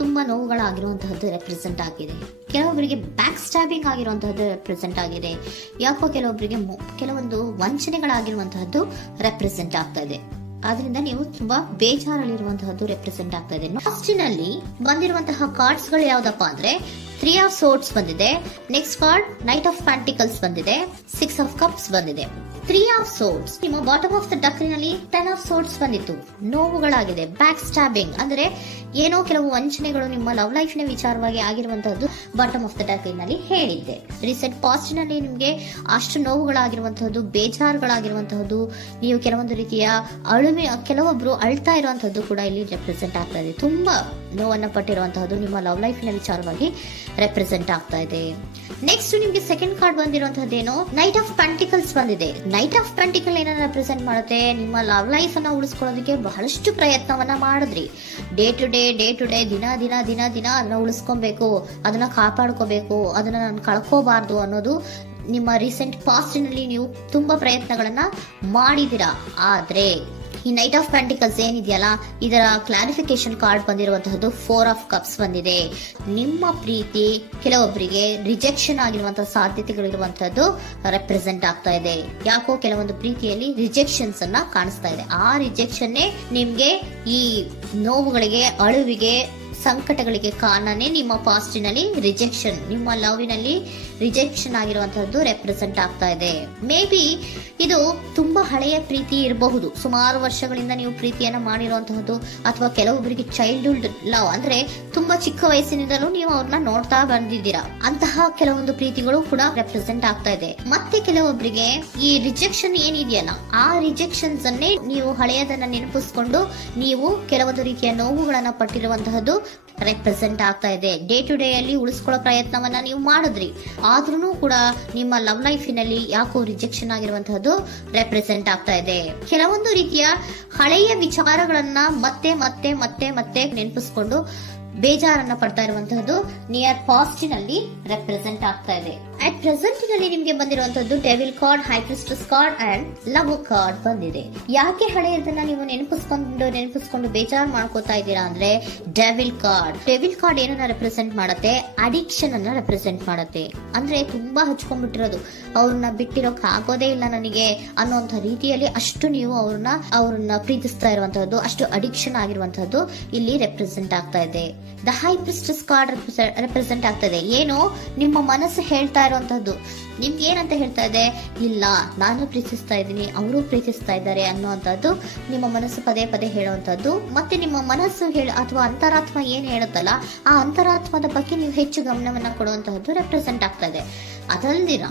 ತುಂಬಾ ನೋವುಗಳಾಗಿರುವಂತಹದ್ದು ರೆಪ್ರೆಸೆಂಟ್ ಆಗಿದೆ. ಕೆಲವೊಬ್ಬರಿಗೆ ಬ್ಯಾಕ್ ಸ್ಟ್ಯಾಬಿಂಗ್ ಆಗಿರುವಂತಹದ್ದು ರೆಪ್ರೆಸೆಂಟ್ ಆಗಿದೆ. ಯಾಕೋ ಕೆಲವೊಬ್ಬರಿಗೆ ಕೆಲವೊಂದು ವಂಚನೆಗಳಾಗಿರುವಂತಹದ್ದು ರೆಪ್ರೆಸೆಂಟ್ ಆಗ್ತಾ ಇದೆ. ಆದ್ರಿಂದ ನೀವು ತುಂಬಾ ಬೇಜಾರಲ್ಲಿರುವಂತಹದ್ದು ರೆಪ್ರೆಸೆಂಟ್ ಆಗ್ತಾ ಇದೆ. ಲಾಸ್ಟಿನಲ್ಲಿ ಬಂದಿರುವಂತಹ ಕಾರ್ಡ್ಸ್ ಗಳು ಯಾವ್ದಪ್ಪ ಅಂದ್ರೆ 3 ಆಫ್ ಸೋರ್ಡ್ಸ್ ಬಂದಿದೆ, next card night of pentacles ಬಂದಿದೆ, 6 ಆಫ್ ಕಪ್ಸ್ ಬಂದಿದೆ. 3 ಆಫ್ ಸೋರ್ಡ್ಸ್ ನಿಮ್ಮ ಬಾಟಮ್ ಆಫ್ ದ ಡಕ್ರಿನಲ್ಲಿ 10 ಆಫ್ ಸೋರ್ಡ್ಸ್ ಬಂದಿತ್ತು. ನೋವುಗಳಾಗಿದೆ, ಬ್ಯಾಕ್ ಸ್ಟ್ಯಾಬಿಂಗ್ ಅಂದ್ರೆ ಏನೋ ಕೆಲವು ವಂಚನೆಗಳು ನಿಮ್ಮ ಲವ್ ಲೈಫ್ ನ ವಿಚಾರವಾಗಿ ಆಗಿರುವಂತಹದ್ದು ಬಾಟಮ್ ಆಫ್ ದ ಡಕ್ರಿನಲ್ಲಿ ಹೇಳಿದ್ದೆ. ರೀಸೆಂಟ್ ಪಾಸ್ಟ್ ನಲ್ಲಿ ನಿಮ್ಗೆ ಅಷ್ಟು ನೋವುಗಳಾಗಿರುವಂತಹದ್ದು, ಬೇಜಾರುಗಳಾಗಿರುವಂತಹದ್ದು, ನೀವು ಕೆಲವೊಂದು ರೀತಿಯ ಕೆಲವೊಬ್ರು ಅಳ್ತಾ ಇರುವಂತಹದ್ದು ಕೂಡ ಇಲ್ಲಿ ರೆಪ್ರೆಸೆಂಟ್ ಆಗ್ತಾ ಇದೆ. ತುಂಬಾ ನೋವನ್ನ ಪಟ್ಟಿರುವಂತಹದ್ದು ನಿಮ್ಮ ಲವ್ ಲೈಫ್ ನ ವಿಚಾರವಾಗಿ ರೆಪ್ರೆಸೆಂಟ್ ಆಗ್ತಾ ಇದೆ. ನೆಕ್ಸ್ಟ್ ನಿಮ್ಗೆ ಸೆಕೆಂಡ್ ಕಾರ್ಡ್ ಬಂದಿರುವಂತಹದ್ದೇನು ನೈಟ್ ಆಫ್ ಪ್ಯಾಂಟಿಕಲ್ಸ್ ಬಂದಿದೆ. ನೈಟ್ ಆಫ್ ಪ್ಯಾಂಟಿಕಲ್ ಏನನ್ನ ರೆಪ್ರೆಸೆಂಟ್ ಮಾಡುತ್ತೆ, ನಿಮ್ಮ ಲವ್ ಲೈಫ್ ಅನ್ನ ಉಳಿಸ್ಕೊಳ್ಳೋದಕ್ಕೆ ಬಹಳಷ್ಟು ಪ್ರಯತ್ನವನ್ನ ಮಾಡಿದ್ರಿ. ಡೇ ಟು ಡೇ ದಿನ ಅದನ್ನ ಉಳಿಸ್ಕೊಬೇಕು, ಅದನ್ನ ಕಾಪಾಡ್ಕೋಬೇಕು, ಅದನ್ನ ನಾನು ಕಳ್ಕೋಬಾರ್ದು ಅನ್ನೋದು ನಿಮ್ಮ ರೀಸೆಂಟ್ ಪಾಸ್ಟ್ ನಲ್ಲಿ ನೀವು ತುಂಬಾ ಪ್ರಯತ್ನಗಳನ್ನ ಮಾಡಿದಿರಾ. ಆದ್ರೆ ಈ ನೈಟ್ ಆಫ್ ಪ್ಯಾಂಟಿಕಲ್ಸ್ ಏನಿದೆಯಲ್ಲ, ಇದರ ಕ್ಲಾರಿಫಿಕೇಶನ್ ಕಾರ್ಡ್ ಬಂದಿರುವಂತಹದ್ದು 4 ಆಫ್ ಕಪ್ಸ್ ಬಂದಿದೆ. ನಿಮ್ಮ ಪ್ರೀತಿ ಕೆಲವೊಬ್ಬರಿಗೆ ರಿಜೆಕ್ಷನ್ ಆಗಿರುವಂತಹ ಸಾಧ್ಯತೆಗಳಿರುವಂತಹದ್ದು ರೆಪ್ರೆಸೆಂಟ್ ಆಗ್ತಾ ಇದೆ. ಯಾಕೋ ಕೆಲವೊಂದು ಪ್ರೀತಿಯಲ್ಲಿ ರಿಜೆಕ್ಷನ್ಸ್ ಅನ್ನ ಕಾಣಿಸ್ತಾ ಇದೆ. ಆ ರಿಜೆಕ್ಷನ್ ನಿಮ್ಗೆ ಈ ನೋವುಗಳಿಗೆ, ಅಳುವಿಗೆ, ಸಂಕಟಗಳಿಗೆ ಕಾರಣನೇ ನಿಮ್ಮ ಪಾಸ್ಟಿನಲ್ಲಿ ರಿಜೆಕ್ಷನ್, ನಿಮ್ಮ ಲವ್ನಲ್ಲಿ ರಿಜೆಕ್ಷನ್ ಆಗಿರುವಂತಹದ್ದು ರೆಪ್ರೆಸೆಂಟ್ ಆಗ್ತಾ ಇದೆ. ಮೇ ಬಿ ಇದು ತುಂಬಾ ಹಳೆಯ ಪ್ರೀತಿ ಇರಬಹುದು, ಸುಮಾರು ವರ್ಷಗಳಿಂದ ನೀವು ಪ್ರೀತಿಯನ್ನ ಮಾಡಿರುವಂತಹದ್ದು, ಅಥವಾ ಕೆಲವೊಬ್ಬರಿಗೆ ಚೈಲ್ಡ್ಹುಡ್ ಲವ್ ಅಂದ್ರೆ ತುಂಬಾ ಚಿಕ್ಕ ವಯಸ್ಸಿನಿಂದಲೂ ನೀವು ಅವ್ರನ್ನ ನೋಡ್ತಾ ಬಂದಿದ್ದೀರಾ. ಅಂತಹ ಕೆಲವೊಂದು ಪ್ರೀತಿಗಳು ಕೂಡ ರೆಪ್ರೆಸೆಂಟ್ ಆಗ್ತಾ ಇದೆ. ಮತ್ತೆ ಕೆಲವೊಬ್ಬರಿಗೆ ಈ ರಿಜೆಕ್ಷನ್ ಏನಿದೆಯಲ್ಲ, ಆ ರಿಜೆಕ್ಷನ್ಸ್ ಅನ್ನೇ ನೀವು ಹಳೆಯದನ್ನ ನೆನಪಿಸ್ಕೊಂಡು ನೀವು ಕೆಲವೊಂದು ರೀತಿಯ ನೋವುಗಳನ್ನ ಪಟ್ಟಿರುವಂತಹದ್ದು ರೆಪ್ರೆಸೆಂಟ್ ಆಗ್ತಾ ಇದೆ. ಡೇ ಟು ಡೇ ಅಲ್ಲಿ ಉಳಿಸ್ಕೊಳ್ಳೋ ಪ್ರಯತ್ನವನ್ನ ನೀವು ಮಾಡಿದ್ರಿ, ಆದ್ರೂ ಕೂಡ ನಿಮ್ಮ ಲವ್ ಲೈಫಿನಲ್ಲಿ ಯಾಕೋ ರಿಜೆಕ್ಷನ್ ಆಗಿರುವಂತಹದ್ದು ರೆಪ್ರೆಸೆಂಟ್ ಆಗ್ತಾ ಇದೆ. ಕೆಲವೊಂದು ರೀತಿಯ ಹಳೆಯ ವಿಚಾರಗಳನ್ನ ಮತ್ತೆ ಮತ್ತೆ ಮತ್ತೆ ಮತ್ತೆ ನೆನಪಿಸ್ಕೊಂಡು ಬೇಜಾರನ್ನ ಪಡ್ತಾ ಇರುವಂತಹದ್ದು ನಿಯರ್ ಪಾಸ್ಟಿನಲ್ಲಿ ರೆಪ್ರೆಸೆಂಟ್ ಆಗ್ತಾ ಇದೆ. ಅಟ್ ಪ್ರೆಸೆಂಟ್ ನಲ್ಲಿ ನಿಮ್ಗೆ ಬಂದಿರುವಂತಹದ್ದು devil card, high priestess card and love card ಬಂದಿದೆ. ಯಾಕೆ ಹಳೆಯದನ್ನ ನೀವು ನೆನಪಿಸ್ಕೊಂಡು ಬೇಜಾರು ಮಾಡ್ಕೋತಾ ಇದ್ದೀರಾ ಅಂದ್ರೆ ಡೆವಿಲ್ ಕಾರ್ಡ್ ಏನನ್ನ ರೆಪ್ರೆಸೆಂಟ್ ಮಾಡುತ್ತೆ, ಅಡಿಕ್ಷನ್ ಅನ್ನ ರೆಪ್ರೆಸೆಂಟ್ ಮಾಡುತ್ತೆ. ಅಂದ್ರೆ ತುಂಬಾ ಹಚ್ಕೊಂಡ್ಬಿಟ್ಟಿರೋದು, ಅವ್ರನ್ನ ಬಿಟ್ಟಿರೋಕ್ ಆಗೋದೇ ಇಲ್ಲ ನನಗೆ ಅನ್ನೋಂಥ ರೀತಿಯಲ್ಲಿ ಅಷ್ಟು ನೀವು ಅವ್ರನ್ನ ಪ್ರೀತಿಸ್ತಾ ಇರುವಂತಹದ್ದು, ಅಷ್ಟು ಅಡಿಕ್ಷನ್ ಆಗಿರುವಂತಹದ್ದು ಇಲ್ಲಿ ರೆಪ್ರೆಸೆಂಟ್ ಆಗ್ತಾ ಇದೆ. The high priestess card represent ಆಗ್ತದೆ. ಏನು ನಿಮ್ಮ ಮನಸ್ಸು ಹೇಳ್ತಾ ಇರುವಂತಹದ್ದು, ನಿಮ್ಗೆ ಏನಂತ ಹೇಳ್ತಾ ಇದೆ, ಇಲ್ಲ ನಾನು ಪ್ರೀತಿಸ್ತಾ ಇದ್ದೀನಿ, ಅವರು ಪ್ರೀತಿಸ್ತಾ ಇದ್ದಾರೆ ಅನ್ನುವಂಥದ್ದು ನಿಮ್ಮ ಮನಸ್ಸು ಪದೇ ಪದೇ ಹೇಳುವಂತಹದ್ದು. ಮತ್ತೆ ನಿಮ್ಮ ಮನಸ್ಸು ಅಥವಾ ಅಂತರಾತ್ಮ ಏನ್ ಹೇಳುತ್ತಲ್ಲ, ಆ ಅಂತರಾತ್ಮದ ಬಗ್ಗೆ ನೀವು ಹೆಚ್ಚು ಗಮನವನ್ನ ಕೊಡುವಂತಹದ್ದು ರೆಪ್ರೆಸೆಂಟ್ ಆಗ್ತಾ ಇದೆ. ಅದಲ್ದಿರ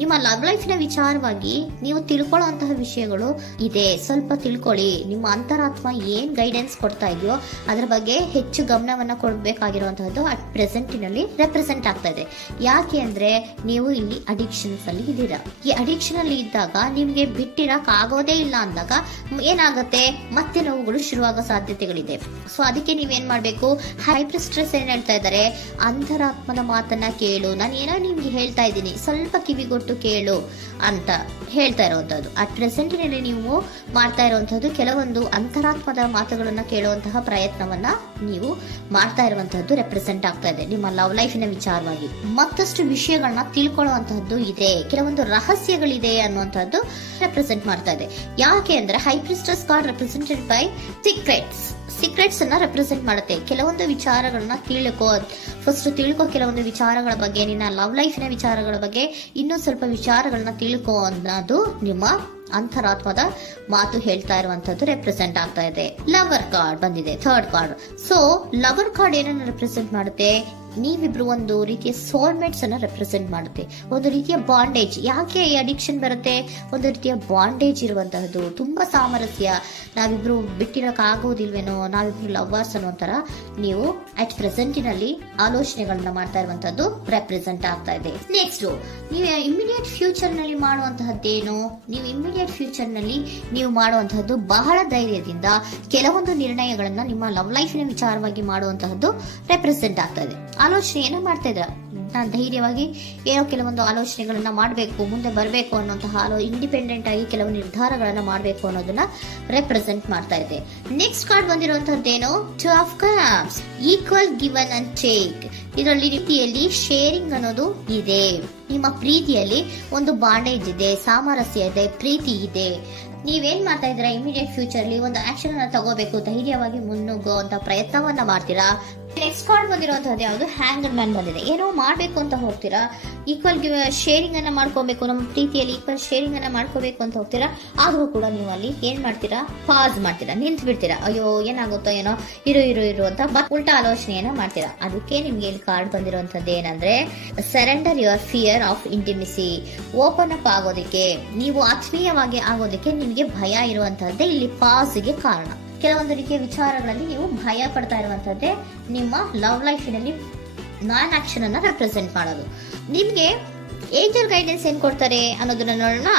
ನಿಮ್ಮ ಲವ್ ಲೈಫ್ ನ ವಿಚಾರವಾಗಿ ನೀವು ತಿಳ್ಕೊಳ್ಳುವಂತಹ ವಿಷಯಗಳು ಇದೆ, ಸ್ವಲ್ಪ ತಿಳ್ಕೊಳ್ಳಿ. ನಿಮ್ಮ ಅಂತರಾತ್ಮ ಏನ್ ಗೈಡೆನ್ಸ್ ಕೊಡ್ತಾ ಇದೆಯೋ ಅದರ ಬಗ್ಗೆ ಹೆಚ್ಚು ಗಮನವನ್ನ ಕೊಡಬೇಕಾಗಿರುವಂತಹದ್ದು ಅಟ್ ಪ್ರೆಸೆಂಟಿನಲ್ಲಿ ರೆಪ್ರೆಸೆಂಟ್ ಆಗ್ತಾ ಇದೆ. ಯಾಕೆ ಅಂದ್ರೆ ನೀವು ಇಲ್ಲಿ ಅಡಿಕ್ಷನ್ಸ್ ಅಲ್ಲಿ ಇದ್ದೀರಾ. ಈ ಅಡಿಕ್ಷನ್ ಅಲ್ಲಿ ಇದ್ದಾಗ ನಿಮ್ಗೆ ಬಿಟ್ಟಿರಕ್ ಆಗೋದೇ ಇಲ್ಲ ಅಂದಾಗ ಏನಾಗುತ್ತೆ, ಮತ್ತೆ ನೋವುಗಳು ಶುರುವಾಗೋ ಸಾಧ್ಯತೆಗಳಿದೆ. ಸೊ ಅದಕ್ಕೆ ನೀವೇನ್ ಮಾಡ್ಬೇಕು, ಹೈಪರ್ ಸ್ಟ್ರೆಸ್ ಏನ್ ಹೇಳ್ತಾ ಇದ್ದಾರೆ, ಅಂತರಾತ್ಮದ ಮಾತನ್ನ ಕೇಳು, ನಾನು ಏನೋ ನಿಮ್ಗೆ ಹೇಳ್ತಾ ಇದ್ದೀನಿ, ಸ್ವಲ್ಪ ಕಿವಿಗೊಟ್ಟು ಕೇಳು ಅಂತ ಹೇಳ್ತಾ ಇರುವಂತದ್ದು. ಅಟ್ ಪ್ರೆಸೆಂಟಿನಲ್ಲಿ ನೀವು ಮಾಡ್ತಾ ಇರುವಂತದ್ದು ಕೆಲವೊಂದು ಅಂತರಾತ್ಮದ ಮಾತುಗಳನ್ನ ಕೇಳುವಂತಹ ಪ್ರಯತ್ನವನ್ನ ನೀವು ಮಾಡ್ತಾ ಇರುವಂತಹದ್ದು ರೆಪ್ರೆಸೆಂಟ್ ಆಗ್ತಾ ಇದೆ. ನಿಮ್ಮ ಲವ್ ಲೈಫಿನ ವಿಚಾರವಾಗಿ ಮತ್ತಷ್ಟು ವಿಷಯಗಳನ್ನ ತಿಳ್ಕೊಳ್ಳುವಂತಹದ್ದು ಇದೆ, ಕೆಲವೊಂದು ರಹಸ್ಯಗಳಿದೆ ಅನ್ನುವಂಥದ್ದು ರೆಪ್ರೆಸೆಂಟ್ ಮಾಡ್ತಾ ಇದೆ. ಯಾಕೆ ಅಂದ್ರೆ high priestess card represented by secrets ಅನ್ನ ರೆಪ್ರೆಸೆಂಟ್ ಮಾಡುತ್ತೆ. ಕೆಲವೊಂದು ವಿಚಾರಗಳನ್ನ ತಿಳ್ಕೊ ಕೆಲವೊಂದು ವಿಚಾರಗಳ ಬಗ್ಗೆ, ನಿನ್ನ ಲವ್ ಲೈಫಿನ ವಿಚಾರಗಳ ಬಗ್ಗೆ ಇನ್ನೂ ಸ್ವಲ್ಪ ವಿಚಾರಗಳನ್ನ ತಿಳ್ಕೊ ಅನ್ನೋದು ನಿಮ್ಮ ಅಂತರಾತ್ಮದ ಮಾತು ಹೇಳ್ತಾ ಇರುವಂತದ್ದು ರೆಪ್ರೆಸೆಂಟ್ ಆಗ್ತಾ ಇದೆ. ಲವರ್ ಕಾರ್ಡ್ ಬಂದಿದೆ, third card. So lover card ಏನನ್ನ ರೆಪ್ರೆಸೆಂಟ್ ಮಾಡುತ್ತೆ, ನೀವಿಬ್ರು ಒಂದು ರೀತಿಯ ಸೋಲ್ಮೇಟ್ಸ್ ಅನ್ನ ರೆಪ್ರೆಸೆಂಟ್ ಮಾಡುತ್ತೆ, ಒಂದು ರೀತಿಯ ಬಾಂಡೇಜ್. ಯಾಕೆ ಈ ಅಡಿಕ್ಷನ್ ಬರುತ್ತೆ, ಒಂದು ರೀತಿಯ ಬಾಂಡೇಜ್ ಇರುವಂತಹದ್ದು, ತುಂಬಾ ಸಾಮರಸ್ಯ, ನಾವಿಬ್ರು ಬಿಟ್ಟಿರಕ್ ಆಗೋದಿಲ್ವೇನೋ, ನಾವಿಬ್ರು ಲವರ್ಸ್ ಅನ್ನೋ ತರ ನೀವು ಅಟ್ ಪ್ರೆಸೆಂಟಿನಲ್ಲಿ ಆಲೋಚನೆಗಳನ್ನ ಮಾಡ್ತಾ ಇರುವಂತದ್ದು ರೆಪ್ರೆಸೆಂಟ್ ಆಗ್ತಾ ಇದೆ. ನೆಕ್ಸ್ಟ್ ನೀವು ಇಮಿಡಿಯೇಟ್ ಫ್ಯೂಚರ್ ನಲ್ಲಿ ಮಾಡುವಂತಹದ್ದೇನು, ನೀವು ಇಮಿಡಿಯೇಟ್ ಫ್ಯೂಚರ್ ನಲ್ಲಿ ನೀವು ಮಾಡುವಂತಹದ್ದು ಬಹಳ ಧೈರ್ಯದಿಂದ ಕೆಲವೊಂದು ನಿರ್ಣಯಗಳನ್ನ ನಿಮ್ಮ ಲವ್ ಲೈಫಿನ ವಿಚಾರವಾಗಿ ಮಾಡುವಂತಹದ್ದು ರೆಪ್ರೆಸೆಂಟ್ ಆಗ್ತಾ ಇದೆ. ಆಲೋಚನೆ ಏನ ಮಾಡ್ತಾ ಇದ್ರ, ನಾನು ಧೈರ್ಯವಾಗಿ ಏನೋ ಕೆಲವೊಂದು ಆಲೋಚನೆಗಳನ್ನ ಮಾಡಬೇಕು, ಮುಂದೆ ಬರಬೇಕು ಅನ್ನೋಂತಹ ಇಂಡಿಪೆಂಡೆಂಟ್ ಆಗಿ ಕೆಲವು ನಿರ್ಧಾರಗಳನ್ನ ಮಾಡಬೇಕು ಅನ್ನೋದನ್ನ ರೆಪ್ರೆಸೆಂಟ್ ಮಾಡ್ತಾ ಇದೆ. ನೆಕ್ಸ್ಟ್ ಕಾರ್ಡ್ ಬಂದಿರುವಂತಹದ್ದೇನು, two of cups, equal given and take. ಇದರಲ್ಲಿ ರೀತಿಯಲ್ಲಿ ಶೇರಿಂಗ್ ಅನ್ನೋದು ಇದೆ. ನಿಮ್ಮ ಪ್ರೀತಿಯಲ್ಲಿ ಒಂದು ಬಾಂಡೇಜ್ ಇದೆ, ಸಾಮರಸ್ಯ ಇದೆ, ಪ್ರೀತಿ ಇದೆ. ನೀವೇನ್ ಮಾಡ್ತಾ ಇದ್ದೀರಾ, ಇಮಿಡಿಯೇಟ್ ಫ್ಯೂಚರ್ ಅಲ್ಲಿ ಒಂದು ಆಕ್ಷನ್ ಅನ್ನ ತಗೋಬೇಕು, ಧೈರ್ಯವಾಗಿ ಮುನ್ನುಗ್ಗುವಂತ ಪ್ರಯತ್ನವನ್ನ ಮಾಡ್ತೀರಾ. ನೆಕ್ಸ್ಟ್ ಕಾರ್ಡ್ ಬಂದಿರುವಂತದ್ದು ಯಾವುದು, ಹ್ಯಾಂಗರ್ ಮ್ಯಾನ್ ಬಂದಿದೆ. ಏನೋ ಮಾಡ್ಬೇಕು ಅಂತ ಹೋಗ್ತೀರಾ, ಈಕ್ವಲ್ ಶೇರಿಂಗ್ ಅನ್ನ ಮಾಡ್ಕೋಬೇಕು, ನಮ್ಮ ಪ್ರೀತಿಯಲ್ಲಿ ಈಕ್ವಲ್ ಶೇರಿಂಗ್ ಅನ್ನ ಮಾಡ್ಕೋಬೇಕು ಅಂತ ಹೋಗ್ತೀರಾ. ಆದ್ರೂ ಕೂಡ ನೀವು ಅಲ್ಲಿ ಏನ್ ಮಾಡ್ತೀರಾ, ಪಾಸ್ ಮಾಡ್ತೀರಾ, ನಿಂತು ಬಿಡ್ತೀರಾ. ಅಯ್ಯೋ ಏನಾಗುತ್ತೋ ಏನೋ, ಇರು ಅಂತ ಉಲ್ಟಾ ಆಲೋಚನೆಯನ್ನ ಮಾಡ್ತೀರಾ. ಅದಕ್ಕೆ ನಿಮ್ಗೆ ಇಲ್ಲಿ ಕಾರ್ಡ್ ಬಂದಿರುವಂತದ್ದು ಏನಂದ್ರೆ, surrender your fear of intimacy. Open up ಆಗೋದಕ್ಕೆ, ನೀವು ಆತ್ಮೀಯವಾಗಿ ಆಗೋದಕ್ಕೆ ನಿಮಗೆ ಭಯ ಇರುವಂತಹದ್ದೇ ಇಲ್ಲಿ ಪಾಸ್ಗೆ ಕಾರಣ. ಕೆಲವೊಂದು ರೀತಿಯ ವಿಚಾರಗಳಲ್ಲಿ ನೀವು ಭಯ ಪಡ್ತಾ ಇರುವಂತದ್ದೇ ನಿಮ್ಮ ಲವ್ ಲೈಫಿನಲ್ಲಿ ನಾನ್ ಆಕ್ಷನ್ ಅನ್ನ ರೆಪ್ರೆಸೆಂಟ್ ಮಾಡೋದು. ನಿಮ್ಗೆ ಏಂಜಲ್ ಗೈಡೆನ್ಸ್ ಏನ್ ಕೊಡ್ತಾರೆ ಅನ್ನೋದನ್ನ ನೋಡೋಣ.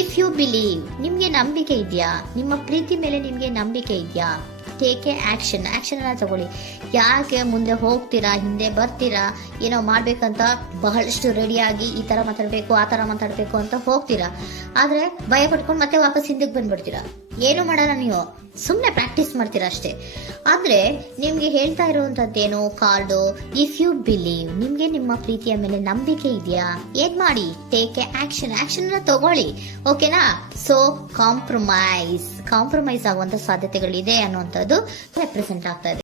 ಇಫ್ ಯು ಬಿಲೀವ್, ನಿಮ್ಗೆ ನಂಬಿಕೆ ಇದೆಯಾ, ನಿಮ್ಮ ಪ್ರೀತಿ ಮೇಲೆ ನಿಮ್ಗೆ ನಂಬಿಕೆ ಇದೆಯಾ, ಟೇಕ್ ಎ ಆಕ್ಷನ್ ಅನ್ನ ತಗೊಳ್ಳಿ. ಯಾಕೆ ಮುಂದೆ ಹೋಗ್ತೀರಾ, ಹಿಂದೆ ಬರ್ತೀರಾ, ಏನೋ ಮಾಡ್ಬೇಕಂತ ಬಹಳಷ್ಟು ರೆಡಿಯಾಗಿ ಈ ತರ ಮಾತಾಡ್ಬೇಕು, ಆ ತರ ಮಾತಾಡ್ಬೇಕು ಅಂತ ಹೋಗ್ತೀರಾ. ಆದ್ರೆ ಭಯ ಪಡ್ಕೊಂಡು ಮತ್ತೆ ವಾಪಸ್ ಹಿಂದಕ್ಕೆ ಬಂದ್ಬಿಡ್ತೀರಾ. ಏನು ಮಾಡಲ್ಲ, ನೀವು ಸುಮ್ನೆ ಪ್ರಾಕ್ಟೀಸ್ ಮಾಡ್ತೀರಾ ಅಷ್ಟೇ. ಆದ್ರೆ ನಿಮ್ಗೆ ಹೇಳ್ತಾ ಇರುವಂತದ್ದೇನು ಕಾರ್ಡು, ಇಫ್ ಯು ಬಿಲೀವ್, ನಿಮ್ಗೆ ನಿಮ್ಮ ಪ್ರೀತಿಯ ಮೇಲೆ ನಂಬಿಕೆ ಇದೆಯಾ, ಏನ್ ಮಾಡಿ, ಟೇಕ್ ಎ ಆಕ್ಷನ್ ಅನ್ನ ತಗೊಳ್ಳಿ. ಓಕೆನಾ? ಸೊ ಕಾಂಪ್ರಮೈಸ್ ಆಗುವಂತ ಸಾಧ್ಯತೆಗಳಿದೆ ಅನ್ನುವಂಥದ್ದು ರೆಪ್ರೆಸೆಂಟ್ ಆಗ್ತಾ ಇದೆ.